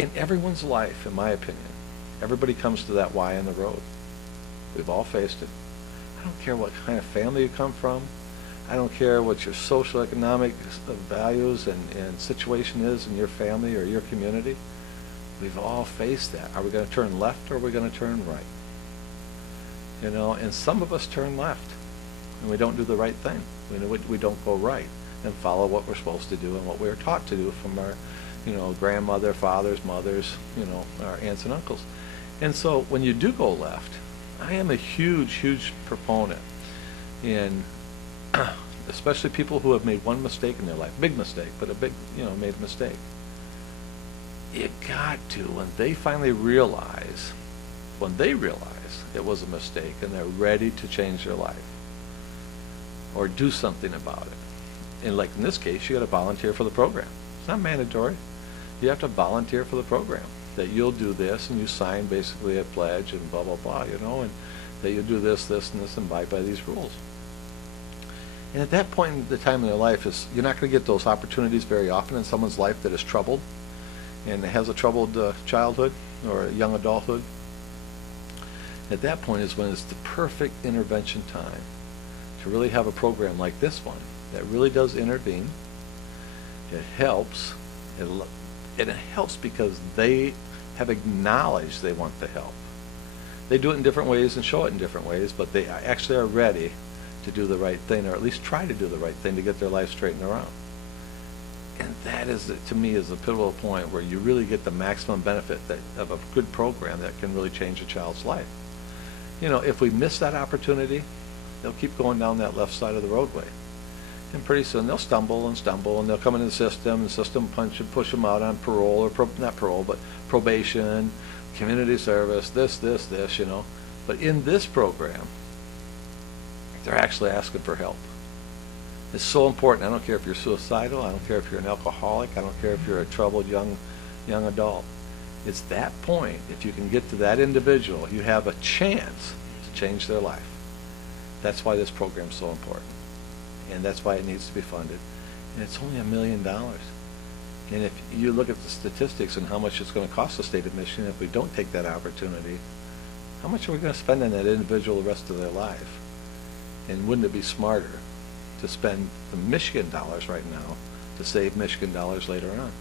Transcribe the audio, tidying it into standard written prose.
In everyone's life, in my opinion, everybody comes to that Y in the road. We've all faced it. I don't care what kind of family you come from. I don't care what your social economic values and situation is in your family or your community. We've all faced that. Are we going to turn left or are we going to turn right? You know, and some of us turn left and we don't do the right thing. We don't go right and follow what we're supposed to do and what we were taught to do from our, you know, grandmother, fathers, mothers, you know, our aunts and uncles. And so when you do go left, I am a huge proponent in especially people who have made one mistake in their life, big mistake, but a big, you know, made a mistake. You got to, when they finally realize, it was a mistake and they're ready to change their life or do something about it. And like in this case, you got to volunteer for the program. It's not mandatory. You have to volunteer for the program, that you'll do this, and you sign basically a pledge and blah, blah, blah, you know, and that you'll do this, this, and this, and abide by these rules. And at that point in the time in their life, you're not going to get those opportunities very often in someone's life that is troubled and has a troubled childhood or a young adulthood. At that point is when it's the perfect intervention time to really have a program like this one that really does intervene. It helps. And it helps because they have acknowledged they want the help. They do it in different ways and show it in different ways, but they actually are ready to do the right thing, or at least try to do the right thing to get their life straightened around. And that is, to me, is the pivotal point where you really get the maximum benefit of a good program that can really change a child's life. You know, if we miss that opportunity, they'll keep going down that left side of the roadway. And pretty soon they'll stumble, and they'll come into the system push them out on parole, or not parole, but probation, community service, this, you know. But in this program, they're actually asking for help. It's so important. I don't care if you're suicidal. I don't care if you're an alcoholic. I don't care if you're a troubled young adult. It's that point. If you can get to that individual, you have a chance to change their life. That's why this program is so important. And that's why it needs to be funded. And it's only $1 million. And if you look at the statistics and how much it's going to cost the state of Michigan if we don't take that opportunity, how much are we going to spend on that individual the rest of their life? And wouldn't it be smarter to spend the Michigan dollars right now to save Michigan dollars later on?